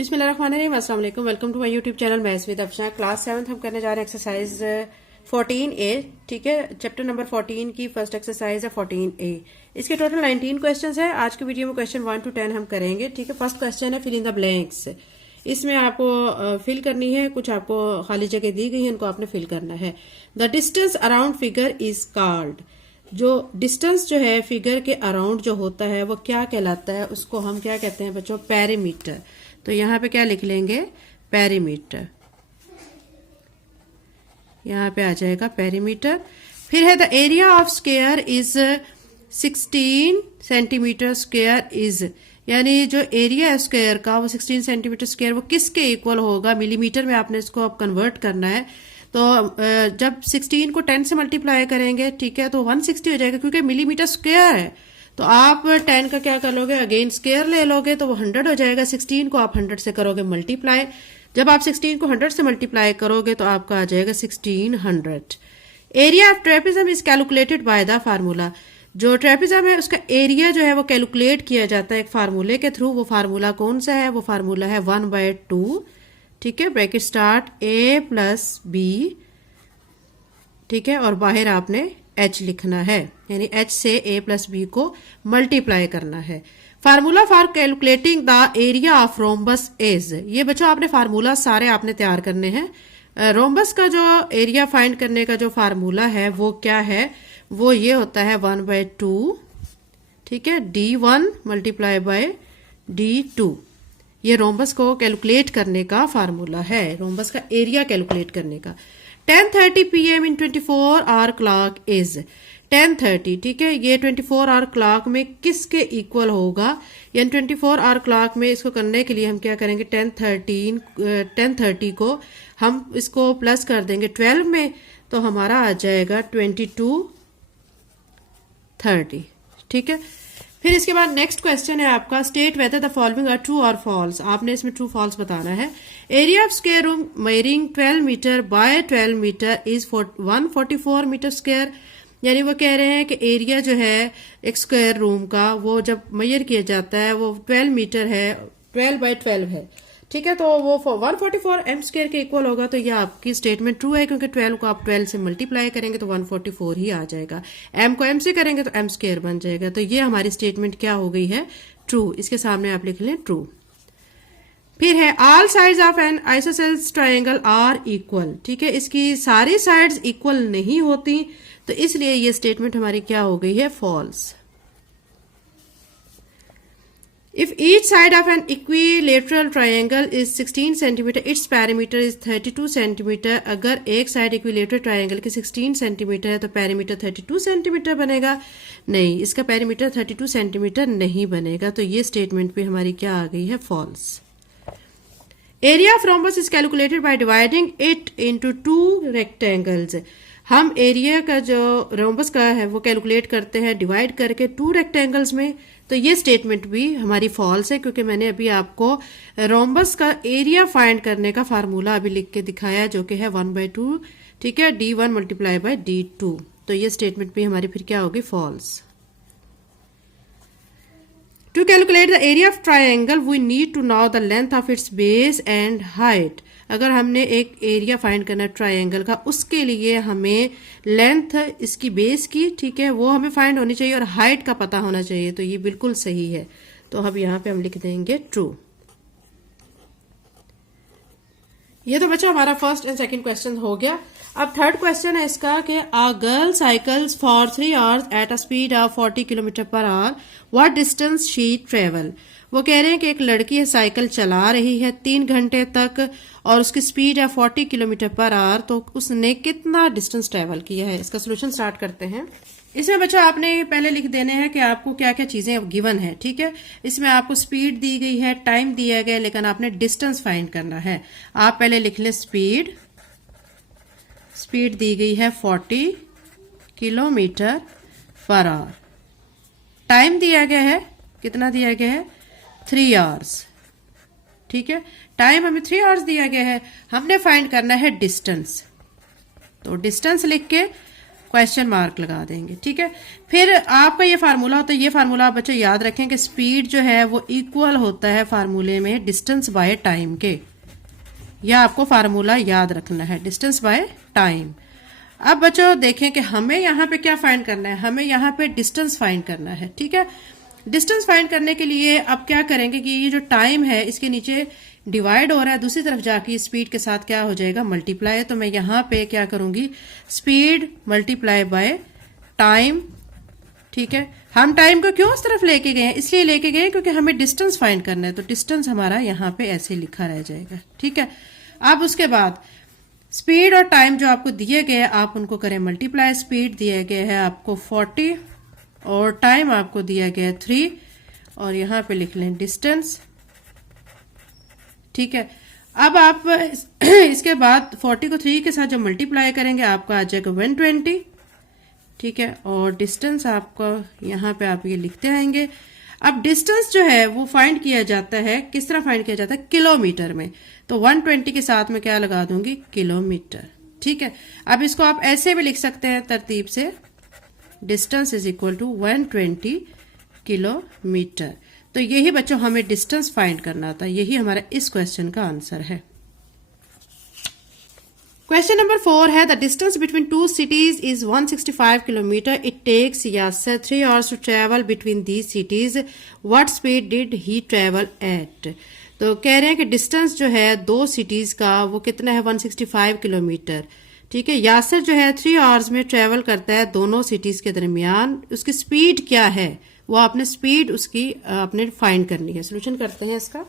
बिस्मिल्लाहिर्रहमानिर्रहीम, अस्सलाम वालेकुम। Welcome to my YouTube channel maths with Afsha. Class 7 हम करने जा रहे हैं एक्सरसाइज 14A। ठीक है, चैप्टर नंबर 14 की फर्स्ट एक्सरसाइज है 14A। इसके टोटल 19 क्वेश्चंस है। आज की वीडियो में क्वेश्चन 1 to 10 हम करेंगे। ठीक है, फर्स्ट क्वेश्चन है फिल इन द ब्लैंक्स। इसमें आपको फिल करनी है, कुछ आपको खाली जगह दी गई है, उनको आपने फिल करना है। The distance around figure is called. जो डिस्टेंस जो है फिगर के अराउंड जो होता है वो क्या कहलाता है, उसको हम क्या कहते हैं बच्चों? पेरीमीटर। तो यहाँ पे क्या लिख लेंगे? पेरीमीटर। यहाँ पे आ जाएगा पेरीमीटर। फिर है the area of square is 16 centimetre square is, यानी जो एरिया है स्क्वायर का वो 16 सेंटीमीटर स्क्वायर वो किसके इक्वल होगा? मिलीमीटर में आपने इसको अब कन्वर्ट करना है। तो जब 16 को 10 से मल्टीप्लाई करेंगे, ठीक है, तो 160 हो जाएगा क्योंकि मिलीमीटर स्क्वायर है। तो आप 10 का क्या कर लोगे? अगेन स्क्वायर ले लोगे तो वो 100 हो जाएगा। 16 को आप 100 से करोगे मल्टीप्लाई। जब आप 16 को 100 से मल्टीप्लाई करोगे तो आपका आ जाएगा 1600। Area of trapezium is calculated by the formula. जो ट्रेपेजम है उसका एरिया जो है वो कैलकुलेट किया जाता है एक फार्मूले के थ्रू। वो फार्मूला कौन सा है? वो फार्मूला है 1/2। ठीक है, ब्रैकेट स्टार्ट a + b। ठीक है, और बाहर आपने h लिखना है, यानी h से a + b को मल्टीप्लाई करना है। Formula for calculating the area of rhombus is. ये बच्चों आपने फार्मूला सारे आपने तैयार करने हैं। रोम्बस का जो एरिया फाइंड करने का जो फार्मूला है वो क्या है? वो ये होता है 1/2। ठीक है, d1 × d2। ये रोम्बस को कैलकुलेट करने का फार्मूला है, रोम्बस का एरिया कैलकुलेट करने का। 10:30 PM in 24 hour clock is. 10:30, ठीक है, ये 24 आवर क्लॉक में किसके इक्वल होगा? यानी 24 आवर क्लॉक में इसको करने के लिए हम क्या करेंगे? 10:30 को हम इसको प्लस कर देंगे 12 में, तो हमारा आ जाएगा 22:30। ठीक है, फिर इसके बाद नेक्स्ट क्वेश्चन है आपका, state whether the following are true और फॉल्स। आपने इसमें ट्रू फॉल्स बताना है। Area of square room measuring 12 metre by 12 metre is 144 metre square. यानी वो कह रहे हैं कि एरिया जो है एक स्क्वायर रूम का वो जब मेजर किया जाता है वो 12 मीटर है, 12/12 है। ठीक है, तो वो 144 m स्क्वायर के इक्वल होगा। तो ये आपकी स्टेटमेंट ट्रू है क्योंकि 12 को आप 12 से मल्टीप्लाई करेंगे तो 144 ही आ जाएगा। m को m से करेंगे तो m स्क्वायर बन जाएगा। तो ये हमारी स्टेटमेंट क्या हो गई है? ट्रू। इसके सामने आप लिख लें ट्रू। फिर है all sides of an isosceles triangle are equal. ठीक है, इसकी सारी साइड्स इक्वल नहीं होती, तो इसलिए ये स्टेटमेंट हमारी क्या हो गई है? False. If each side of an equilateral triangle is 16 centimeter, its perimeter is 32 centimeter। अगर एक साइड इक्विलेटरल ट्रायंगल की 16 सेंटीमीटर है तो पेरीमीटर 32 सेंटीमीटर बनेगा? नहीं, इसका पेरीमीटर 32 सेंटीमीटर नहीं बनेगा। तो ये स्टेटमेंट भी हमारी क्या आ गई है? False. Area of rhombus is calculated by dividing it into 2 rectangles. हम एरिया का जो रोम्बस का है वो कैलकुलेट करते हैं डिवाइड करके 2 रेक्टेंगल्स में। तो ये स्टेटमेंट भी हमारी फॉल्स है क्योंकि मैंने अभी आपको रोम्बस का एरिया फाइंड करने का फार्मूला अभी लिख के दिखाया जो कि है 1/2। ठीक है, d1 × d2। तो ये स्टेटमेंट भी हमारी फिर क्या होगी? False. To calculate the area of triangle we need to know the length of its base and height. अगर हमने एक एरिया फाइंड करना है ट्राइंगल का, उसके लिए हमें लेंथ इसकी बेस की, ठीक है, वो हमें फाइंड होनी चाहिए और हाइट का पता होना चाहिए। तो ये बिल्कुल सही है। तो अब यहाँ पे हम लिख देंगे ट्रू। ये तो बच्चा हमारा फर्स्ट एंड सेकंड क्वेश्चन हो गया। अब थर्ड क्वेश्चन है इसका कि a girl cycles for 3 hours at a speed of 40 km/h। What distance she travel. वो कह रहे हैं कि एक लड़की है साइकिल चला रही है 3 घंटे तक और उसकी स्पीड है 40 km/h। तो उसने कितना डिस्टेंस ट्रेवल किया है? इसका सोल्यूशन स्टार्ट करते हैं। इसमें बच्चा आपने पहले लिख देने हैं कि आपको क्या क्या चीजें गिवन है। ठीक है, इसमें आपको स्पीड दी गई है, टाइम दिया गया, लेकिन आपने डिस्टेंस फाइंड करना है। आप पहले लिख लें स्पीड। स्पीड दी गई है 40 km/h। टाइम दिया गया है, कितना दिया गया है? 3 आवर्स। ठीक है, टाइम हमें 3 आवर्स दिया गया है। हमने फाइंड करना है डिस्टेंस। तो डिस्टेंस लिख के क्वेश्चन मार्क लगा देंगे, ठीक है। फिर आपका ये फार्मूला होता है, ये फार्मूला आप बच्चों याद रखें कि स्पीड जो है वो इक्वल होता है फार्मूले में डिस्टेंस बाय टाइम के। यह आपको फार्मूला याद रखना है, डिस्टेंस बाय टाइम। अब बच्चों देखें कि हमें यहाँ पे क्या फाइंड करना है, हमें यहाँ पे डिस्टेंस फाइंड करना है, ठीक है। डिस्टेंस फाइंड करने के लिए अब क्या करेंगे कि ये जो टाइम है इसके नीचे डिवाइड हो रहा है, दूसरी तरफ जाके स्पीड के साथ क्या हो जाएगा, मल्टीप्लाई। तो मैं यहाँ पे क्या करूंगी, स्पीड मल्टीप्लाई बाय टाइम, ठीक है। हम टाइम को क्यों उस तरफ लेके गए हैं, इसलिए लेके गए क्योंकि हमें डिस्टेंस फाइंड करना है, तो डिस्टेंस हमारा यहाँ पे ऐसे लिखा रह जाएगा, ठीक है। अब उसके बाद स्पीड और टाइम जो आपको दिए गए आप उनको करें मल्टीप्लाई। स्पीड दिया गया है आपको 40 और टाइम आपको दिया गया है 3, और यहाँ पे लिख लें डिस्टेंस, ठीक है। अब आप इसके बाद 40 को 3 के साथ जब मल्टीप्लाई करेंगे आपका आ जाएगा 120, ठीक है। और डिस्टेंस आपको यहाँ पे आप ये लिखते आएंगे। अब डिस्टेंस जो है वो फाइंड किया जाता है, किस तरह फाइंड किया जाता है, किलोमीटर में। तो 120 के साथ में क्या लगा दूंगी, किलोमीटर, ठीक है। अब इसको आप ऐसे भी लिख सकते हैं तरतीब से, distance is equal to 120 kilometre. तो यही बच्चों हमें डिस्टेंस फाइंड करना था, यही हमारा इस क्वेश्चन का आंसर है। क्वेश्चन नंबर 4 है the distance between two cities is 165 kilometre. It takes Yasir 3 hours to travel between these cities. What speed did he travel at. तो कह रहे हैं कि डिस्टेंस जो है दो सिटीज का वो कितना है, 165 किलोमीटर, ठीक है। यासर जो है 3 hours में ट्रेवल करता है दोनों सिटीज के दरमियान। उसकी स्पीड क्या है, वो आपने स्पीड उसकी आपने फाइंड करनी है। सोल्यूशन करते हैं इसका।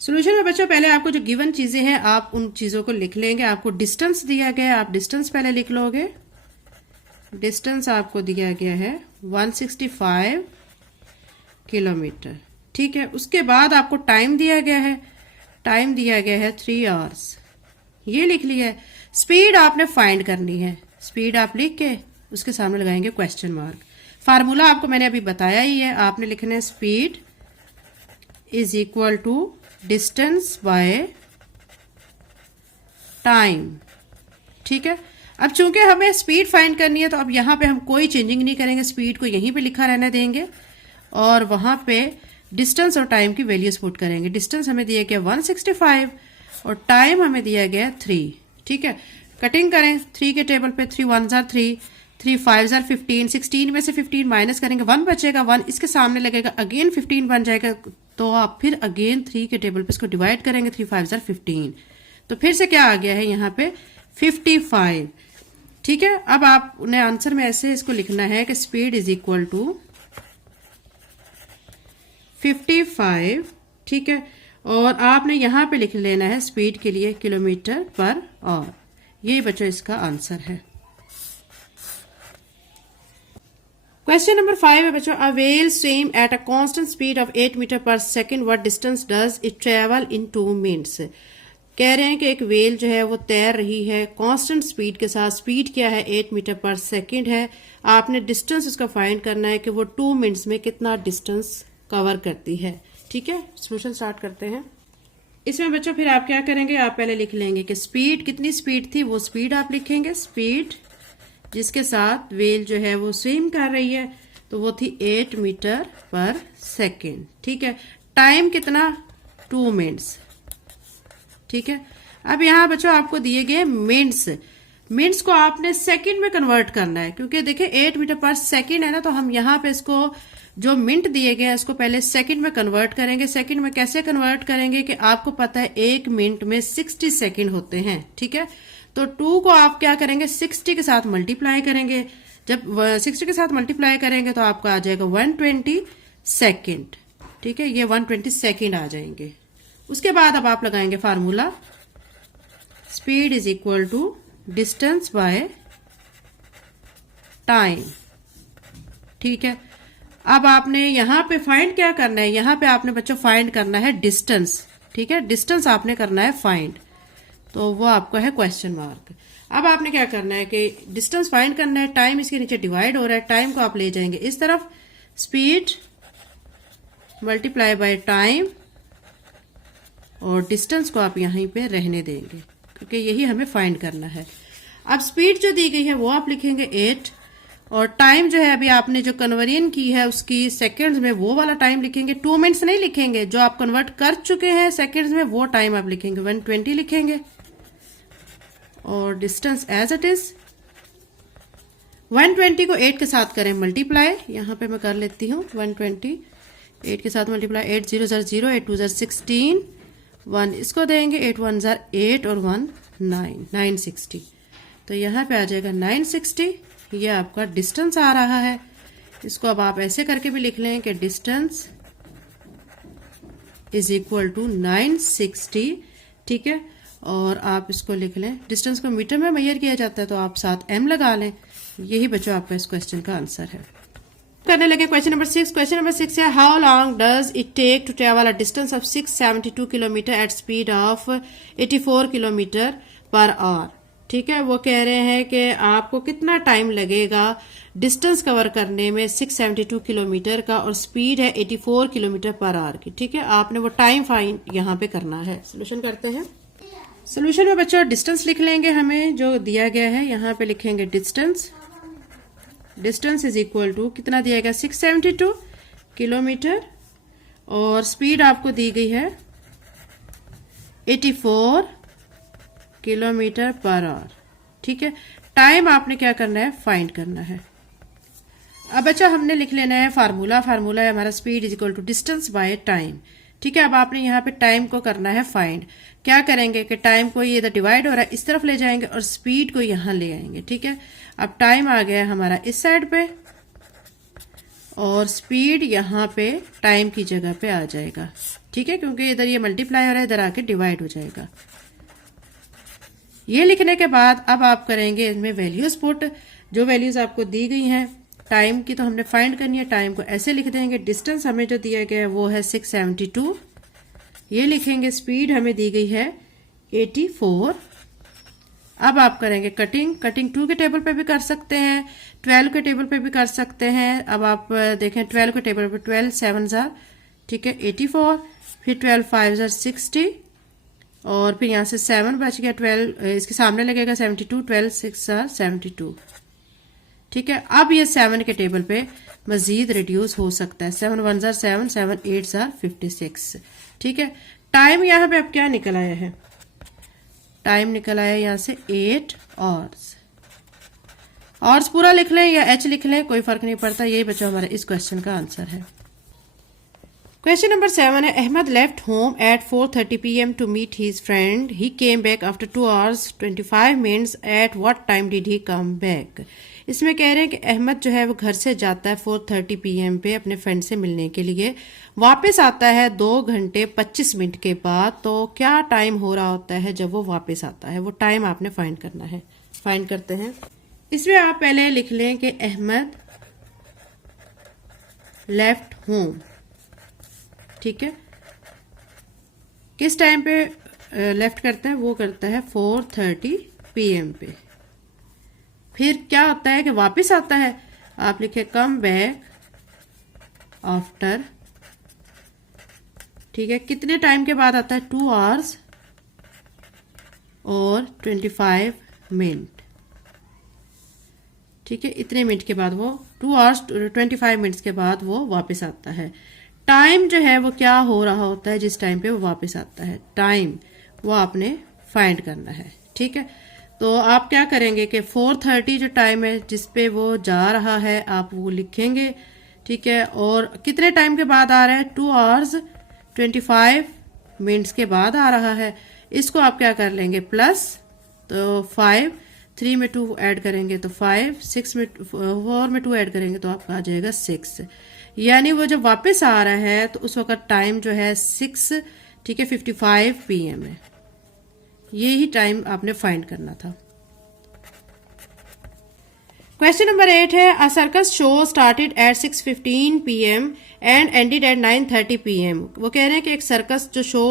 सोल्यूशन में बच्चों पहले आपको जो गिवन चीजें हैं आप उन चीजों को लिख लेंगे। आपको डिस्टेंस दिया गया है, आप डिस्टेंस पहले लिख लोगे। डिस्टेंस आपको दिया गया है 165 किलोमीटर, ठीक है। उसके बाद आपको टाइम दिया गया है, टाइम दिया गया है 3 hours, ये लिख लिया है। स्पीड आपने फाइंड करनी है, स्पीड आप लिख के उसके सामने लगाएंगे क्वेश्चन मार्क। फार्मूला आपको मैंने अभी बताया ही है, आपने लिखना है speed is equal to distance by time, ठीक है। अब चूंकि हमें स्पीड फाइंड करनी है तो अब यहां पे हम कोई चेंजिंग नहीं करेंगे, स्पीड को यहीं पे लिखा रहने देंगे और वहां पे डिस्टेंस और टाइम की वैल्यूज पुट करेंगे। डिस्टेंस हमें दिया गया 165 और टाइम हमें दिया गया 3, ठीक है। कटिंग करें 3 के टेबल पे, 3 1s are 3, 3 5s are 15, 16 में से 15 माइनस करेंगे 1 बचेगा, 1 इसके सामने लगेगा, अगेन 15 बन जाएगा। तो आप फिर अगेन 3 के टेबल पे इसको डिवाइड करेंगे, 3 5s are 15, तो फिर से क्या आ गया है यहाँ पे 55, ठीक है। अब आपने आंसर में ऐसे इसको लिखना है कि स्पीड इज इक्वल टू 55, ठीक है। और आपने यहाँ पे लिख लेना है स्पीड के लिए किलोमीटर पर आवर। यही बच्चों इसका आंसर है। क्वेश्चन नंबर 5 है बच्चों, a whale swim at a constant speed of 8 metre per second, what distance does it travel in 2 minutes. कह रहे हैं कि एक व्हेल जो है वो तैर रही है कांस्टेंट स्पीड के साथ, स्पीड क्या है 8 मीटर पर सेकेंड है। आपने डिस्टेंस उसका फाइंड करना है कि वो 2 मिनट्स में कितना डिस्टेंस कवर करती है, ठीक है। सोल्यूशन स्टार्ट करते हैं। इसमें बच्चों फिर आप क्या करेंगे, आप पहले लिख लेंगे कि स्पीड कितनी स्पीड थी, वो स्पीड आप लिखेंगे, स्पीड जिसके साथ व्हेल जो है वो स्विम कर रही है तो वो थी 8 मीटर पर सेकेंड, ठीक है। टाइम कितना 2 मिनट्स, ठीक है। अब यहाँ बच्चों आपको दिए गए मिनट्स, मिनट्स को आपने सेकंड में कन्वर्ट करना है क्योंकि देखिए 8 मीटर पर सेकंड है ना, तो हम यहाँ पे इसको जो मिनट दिए गए हैं इसको पहले सेकंड में कन्वर्ट करेंगे। सेकंड में कैसे कन्वर्ट करेंगे कि आपको पता है 1 मिनट में 60 सेकंड होते हैं, ठीक है। तो 2 को आप क्या करेंगे 60 के साथ मल्टीप्लाई करेंगे। जब 60 के साथ मल्टीप्लाई करेंगे तो आपका आ जाएगा 120 सेकेंड, ठीक है। ये 120 सेकेंड आ जाएंगे। उसके बाद अब आप लगाएंगे formula, speed is equal to distance by time, ठीक है। अब आपने यहाँ पे फाइंड क्या करना है, यहाँ पे आपने बच्चों फाइंड करना है डिस्टेंस, ठीक है। डिस्टेंस आपने करना है फाइंड, तो वो आपका है क्वेश्चन मार्क। अब आपने क्या करना है कि डिस्टेंस फाइंड करना है, टाइम इसके नीचे डिवाइड हो रहा है, टाइम को आप ले जाएंगे इस तरफ, स्पीड मल्टीप्लाई बाय टाइम और डिस्टेंस को आप यहीं पे रहने देंगे क्योंकि यही हमें फाइंड करना है। अब स्पीड जो दी गई है वो आप लिखेंगे 8, और टाइम जो है अभी आपने जो कन्वर्जन की है उसकी सेकंड्स में वो वाला टाइम लिखेंगे, 2 मिनट्स नहीं लिखेंगे, जो आप कन्वर्ट कर चुके हैं सेकंड्स में वो टाइम आप लिखेंगे, 120 लिखेंगे। और डिस्टेंस एज इट इज 120 को 8 के साथ करें मल्टीप्लाई, यहाँ पे मैं कर लेती हूँ 120 8 के साथ मल्टीप्लाई, 8 0 0 0, 8 2 16, 1 इसको देंगे, 8 1 8 और 1 9, 960। तो यहाँ पे आ जाएगा 960, ये आपका डिस्टेंस आ रहा है। इसको अब आप ऐसे करके भी लिख लें कि डिस्टेंस इज इक्वल टू 960, ठीक है। और आप इसको लिख लें, डिस्टेंस को मीटर में मेजर किया जाता है तो आप साथ m लगा लें। यही बच्चों आपका इस क्वेश्चन का आंसर है। करने लगे क्वेश्चन नंबर 6। क्वेश्चन नंबर 6 है how long does it take to travel a distance of 672 kilometre at speed of 84 kilometre per hour. ठीक है, वो कह रहे हैं कि आपको कितना टाइम लगेगा डिस्टेंस कवर करने में 672 किलोमीटर का, और स्पीड है 84 किलोमीटर पर आवर की। ठीक है, आपने वो टाइम फाइंड यहाँ पे करना है। सोल्यूशन करते हैं। सोल्यूशन में बच्चों डिस्टेंस लिख लेंगे, हमें जो दिया गया है यहाँ पे लिखेंगे distance. Distance is equal to कितना दिया गया 672 किलोमीटर, और स्पीड आपको दी गई है 84 किलोमीटर पर आवर। ठीक है, टाइम आपने क्या करना है, फाइंड करना है। अब बच्चा हमने लिख लेना है फार्मूला। फार्मूला है हमारा speed is equal to distance by time. ठीक है, अब आपने यहाँ पे टाइम को करना है फाइंड। क्या करेंगे कि टाइम को ये इधर डिवाइड हो रहा है, इस तरफ ले जाएंगे और स्पीड को यहाँ ले आएंगे। ठीक है, अब टाइम आ गया है हमारा इस साइड पे, और स्पीड यहाँ पे टाइम की जगह पे आ जाएगा। ठीक है, क्योंकि इधर ये मल्टीप्लाई हो रहा है, इधर आके डिवाइड हो जाएगा। ये लिखने के बाद अब आप करेंगे इसमें वैल्यूज पुट। जो वैल्यूज आपको दी गई हैं टाइम की तो हमने फाइंड करनी है। टाइम को ऐसे लिख देंगे, डिस्टेंस हमें जो दिया गया है वो है 672, ये लिखेंगे। स्पीड हमें दी गई है 84। अब आप करेंगे कटिंग। कटिंग 2 के टेबल पे भी कर सकते हैं, 12 के टेबल पे भी कर सकते हैं। अब आप देखें 12 के टेबल पे 12 7 जार, ठीक है 84, फिर 12 5 जार 60, और फिर यहाँ से 7 बच गया, 12 इसके सामने लगेगा 72, 12 6 जार 72। ठीक है, अब ये 7 के टेबल पे मजीद रिड्यूस हो सकता है। 7 1 जार 7, 7 8 जार 56। ठीक है, टाइम यहाँ पे अब क्या निकल आया है, टाइम निकल आया यहाँ से 8 आवर्स। आवर्स पूरा लिख लें या एच लिख लें, कोई फर्क नहीं पड़ता। यही बच्चा हमारा इस क्वेश्चन का आंसर है। क्वेश्चन नंबर 7 है Ahmed left home at 4:30 PM to meet his friend. He came back after 2 hours 25 minutes। At what time did he come back. इसमें कह रहे हैं कि अहमद जो है वो घर से जाता है 4:30 PM पे अपने फ्रेंड से मिलने के लिए, वापस आता है 2 घंटे 25 मिनट के बाद। तो क्या टाइम हो रहा होता है जब वो वापस आता है, वो टाइम आपने फाइंड करना है। फाइंड करते हैं। इसमें आप पहले लिख लें कि अहमद लेफ्ट होम। ठीक है, किस टाइम पे लेफ्ट करता है, वो करता है 4:30 PM पे। फिर क्या होता है कि वापस आता है, आप लिखे कम बैक आफ्टर। ठीक है, कितने टाइम के बाद आता है, 2 hours और 25 मिनट। ठीक है, इतने मिनट के बाद वो 2 hours 25 मिनट्स के बाद वो वापस आता है। टाइम जो है वो क्या हो रहा होता है जिस टाइम पे वो वापस आता है, टाइम वो आपने फाइंड करना है। ठीक है, तो आप क्या करेंगे कि 4:30 जो टाइम है जिस पे वो जा रहा है आप वो लिखेंगे। ठीक है, और कितने टाइम के बाद आ रहा है, 2 hours 25 मिनट्स के बाद आ रहा है। इसको आप क्या कर लेंगे, प्लस, तो 5 3 में 2 ऐड करेंगे तो 5, 6 में 4 में 2 ऐड करेंगे तो आपका आ जाएगा 6। यानी वो जब वापस आ रहा है तो उस वक्त टाइम जो है 6, ठीक है 55 PM है। यही टाइम आपने फाइंड करना था। क्वेश्चन नंबर 8 है अ circus show started at 6:15 PM and ended at 9:30 PM। वो कह रहे हैं कि एक सर्कस जो शो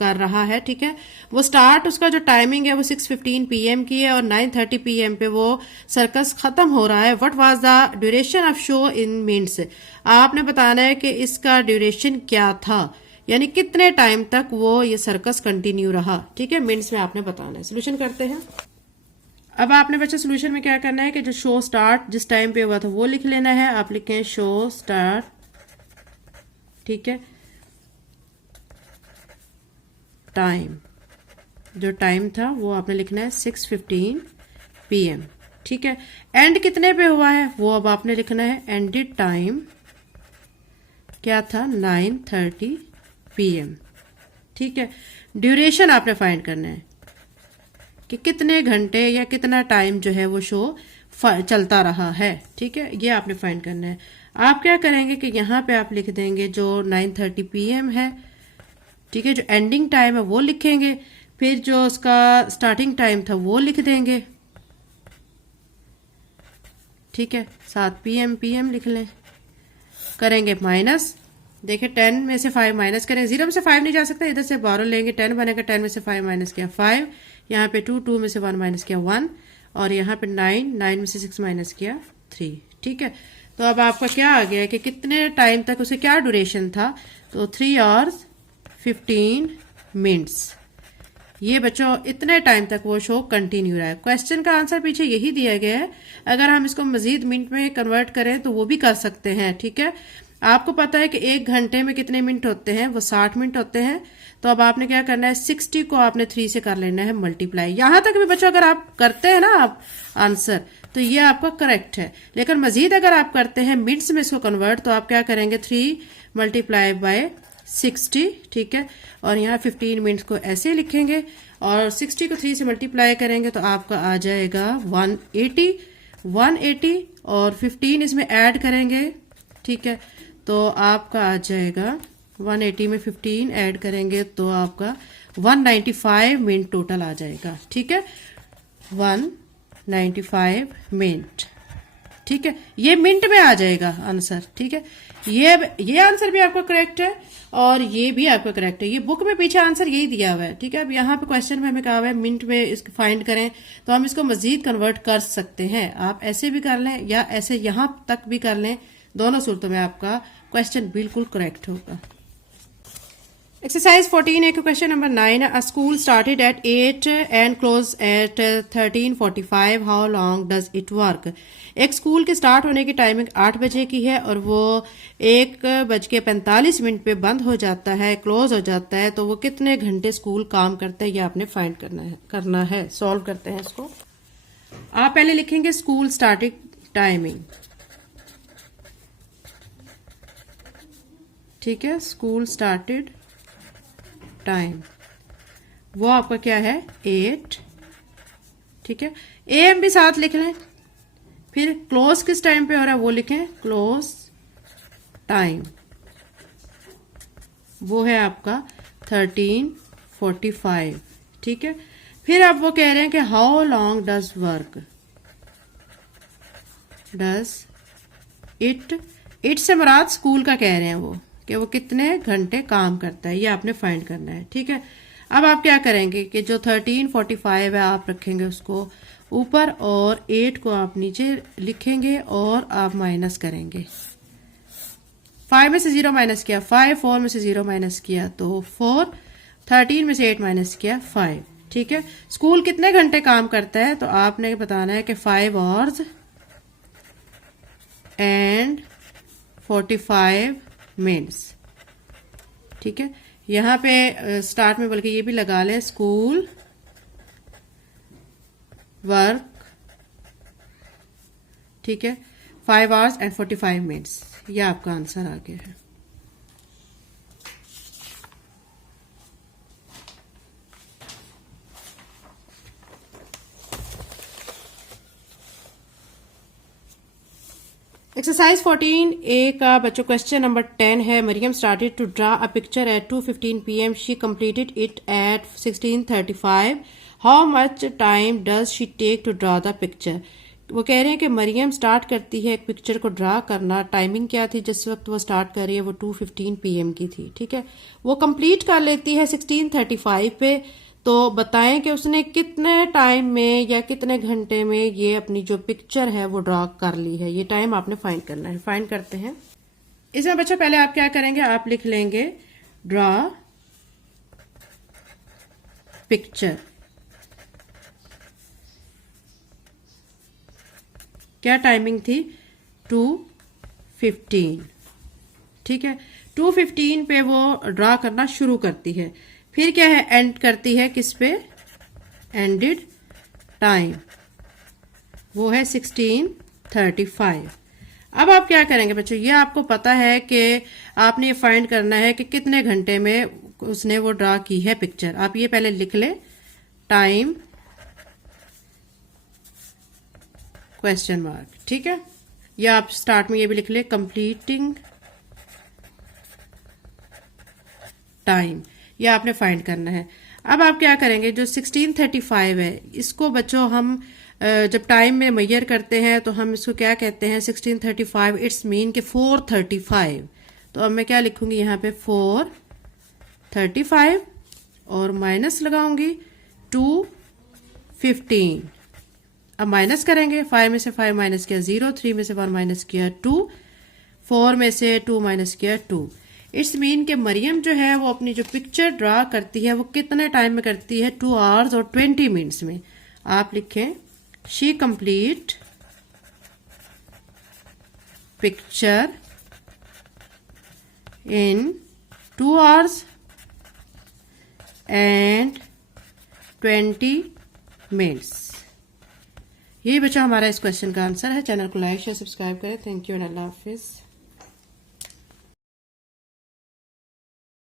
कर रहा है, ठीक है, वो स्टार्ट उसका जो टाइमिंग है वो 6:15 PM की है और 9:30 PM पे वो सर्कस खत्म हो रहा है। What was the duration of show in minutes. आपने बताना है कि इसका ड्यूरेशन क्या था, यानी कितने टाइम तक वो ये सर्कस कंटिन्यू रहा। ठीक है, मिनट्स में आपने बताना है। सोल्यूशन करते हैं। अब आपने बच्चा सोल्यूशन में क्या करना है कि जो शो स्टार्ट जिस टाइम पे हुआ था वो लिख लेना है। आप लिखें शो स्टार्ट, ठीक है, टाइम, जो टाइम था वो आपने लिखना है 6:15 PM, ठीक है। एंड कितने पे हुआ है वो अब आपने लिखना है। एंडेड टाइम क्या था, 9:30 PM, ठीक है। ड्यूरेशन आपने फाइंड करना है कि कितने घंटे या कितना टाइम जो है वो शो चलता रहा है, ठीक है, ये आपने फाइंड करना है। आप क्या करेंगे कि यहाँ पे आप लिख देंगे जो 9:30 PM है, ठीक है, जो एंडिंग टाइम है वो लिखेंगे, फिर जो उसका स्टार्टिंग टाइम था वो लिख देंगे, ठीक है, 7 PM लिख लें। करेंगे माइनस, देखिए 10 में से 5 माइनस करेंगे, 0 में से 5 नहीं जा सकता, इधर से 12 लेंगे, 10 बनेगा, 10 में से 5 माइनस किया 5, यहाँ पे 2 में से 1 माइनस किया 1, और यहाँ पे 9 में से 6 माइनस किया 3, ठीक है। तो अब आपका क्या आ गया कि कितने टाइम तक उसे क्या ड्यूरेशन था, तो 3 hours 15 minutes। ये बच्चों इतने टाइम तक वो शो कंटिन्यू रहा है। क्वेश्चन का आंसर पीछे यही दिया गया है, अगर हम इसको मजीद मिनट में कन्वर्ट करें तो वो भी कर सकते हैं, ठीक है। आपको पता है कि 1 घंटे में कितने मिनट होते हैं, वो 60 मिनट होते हैं। तो अब आपने क्या करना है, 60 को आपने 3 से कर लेना है मल्टीप्लाई। यहां तक भी बच्चों अगर आप करते हैं ना आप आंसर, तो ये आपका करेक्ट है। लेकिन मजीद अगर आप करते हैं मिनट्स में इसको कन्वर्ट, तो आप क्या करेंगे, 3 मल्टीप्लाई बाय 60, ठीक है, और यहाँ 15 मिनट्स को ऐसे लिखेंगे, और 60 को 3 से मल्टीप्लाई करेंगे तो आपका आ जाएगा 180, और 15 इसमें ऐड करेंगे, ठीक है, तो आपका आ जाएगा 180 में 15 ऐड करेंगे तो आपका 195 मिनट टोटल आ जाएगा, ठीक है, 195 मिनट, ठीक है, ये मिनट में आ जाएगा आंसर, ठीक है। ये आंसर भी आपका करेक्ट है और ये भी आपका करेक्ट है। ये बुक में पीछे आंसर यही दिया हुआ है, ठीक है। अब यहाँ पे क्वेश्चन में हमें कहा हुआ है मिनट में इसको फाइंड करें, तो हम इसको मजीद कन्वर्ट कर सकते हैं। आप ऐसे भी कर लें या ऐसे यहाँ तक भी कर लें, दोनों सूरतों में आपका क्वेश्चन बिल्कुल करेक्ट होगा। Exercise 14 है question number 9। A school started at 8 and closed at 13:45. How long does it work? एक स्कूल के स्टार्ट होने की टाइमिंग 8 बजे की है और वो 1:45 पे बंद हो जाता है, क्लोज हो जाता है, तो वो कितने घंटे स्कूल काम करता है ये आपने फाइंड करना है। सॉल्व करते हैं इसको। आप पहले लिखेंगे स्कूल स्टार्टिंग टाइमिंग, ठीक है, स्कूल स्टार्टेड टाइम वो आपका क्या है 8, ठीक है। AM भी साथ लिख लें, फिर क्लोज किस टाइम पे हो रहा है वो लिखें, क्लोज टाइम वो है आपका 13:45, ठीक है। फिर आप वो कह रहे हैं कि how long does work, does it से मुराद स्कूल का कह रहे हैं वो कि वो कितने घंटे काम करता है, ये आपने फाइंड करना है, ठीक है। अब आप क्या करेंगे कि जो 13:45 है आप रखेंगे उसको ऊपर और 8 को आप नीचे लिखेंगे और आप माइनस करेंगे। 5 में से 0 माइनस किया 5, 4 में से 0 माइनस किया तो 4, 13 में से 8 माइनस किया 5, ठीक है। स्कूल कितने घंटे काम करता है तो आपने बताना है कि 5 hours and 45 minutes, ठीक है। यहाँ पे स्टार्ट में बल्कि ये भी लगा लें स्कूल वर्क, ठीक है, 5 hours and 45 minutes, यह आपका आंसर आ गया है। एक्सरसाइज 14A का बच्चों क्वेश्चन नंबर 10 है। Mariam started to draw a picture at 2:15 PM. She completed it at 16:35. How much time does she take to draw the picture? वो कह रहे हैं कि मरियम स्टार्ट करती है एक पिक्चर को ड्रा करना। टाइमिंग क्या थी जिस वक्त वो स्टार्ट कर रही है, वो 2:15 PM की थी, ठीक है। वो कंप्लीट कर लेती है 16:35 पे। तो बताएं कि उसने कितने टाइम में या कितने घंटे में ये अपनी जो पिक्चर है वो ड्रॉ कर ली है। ये टाइम आपने फाइंड करना है। फाइंड करते हैं। इसमें बच्चों पहले आप क्या करेंगे, आप लिख लेंगे ड्रॉ पिक्चर, क्या टाइमिंग थी? 2:15। ठीक है, 2:15 पे वो ड्रा करना शुरू करती है। फिर क्या है, एंड करती है किस पे? एंडेड टाइम, वो है 16:35। अब आप क्या करेंगे बच्चों, ये आपको पता है कि आपने ये फाइंड करना है कि कितने घंटे में उसने वो ड्रा की है पिक्चर। आप ये पहले लिख ले, टाइम क्वेश्चन मार्क, ठीक है। या आप स्टार्ट में ये भी लिख ले, कंप्लीटिंग टाइम, ये आपने फाइंड करना है। अब आप क्या करेंगे, जो 16:35 है इसको बच्चों हम जब टाइम में मेजर करते हैं तो हम इसको क्या कहते हैं, 16:35 इट्स मीन के 4:35। तो अब मैं क्या लिखूंगी यहाँ पे, 4:35 और माइनस लगाऊंगी 2:15। अब माइनस करेंगे, 5 में से 5 माइनस किया 0, 3 में से 1 माइनस किया 2, 4 में से 2 माइनस किया 2। इट्स मीन के मरियम जो है वो अपनी जो पिक्चर ड्रा करती है वो कितने टाइम में करती है, 2 आवर्स और 20 मिनट्स में। आप लिखें, she complete picture in 2 hours and 20 minutes. यही बच्चा हमारा इस क्वेश्चन का आंसर है। चैनल को लाइक शेयर सब्सक्राइब करें। Thank you and Allah Hafiz.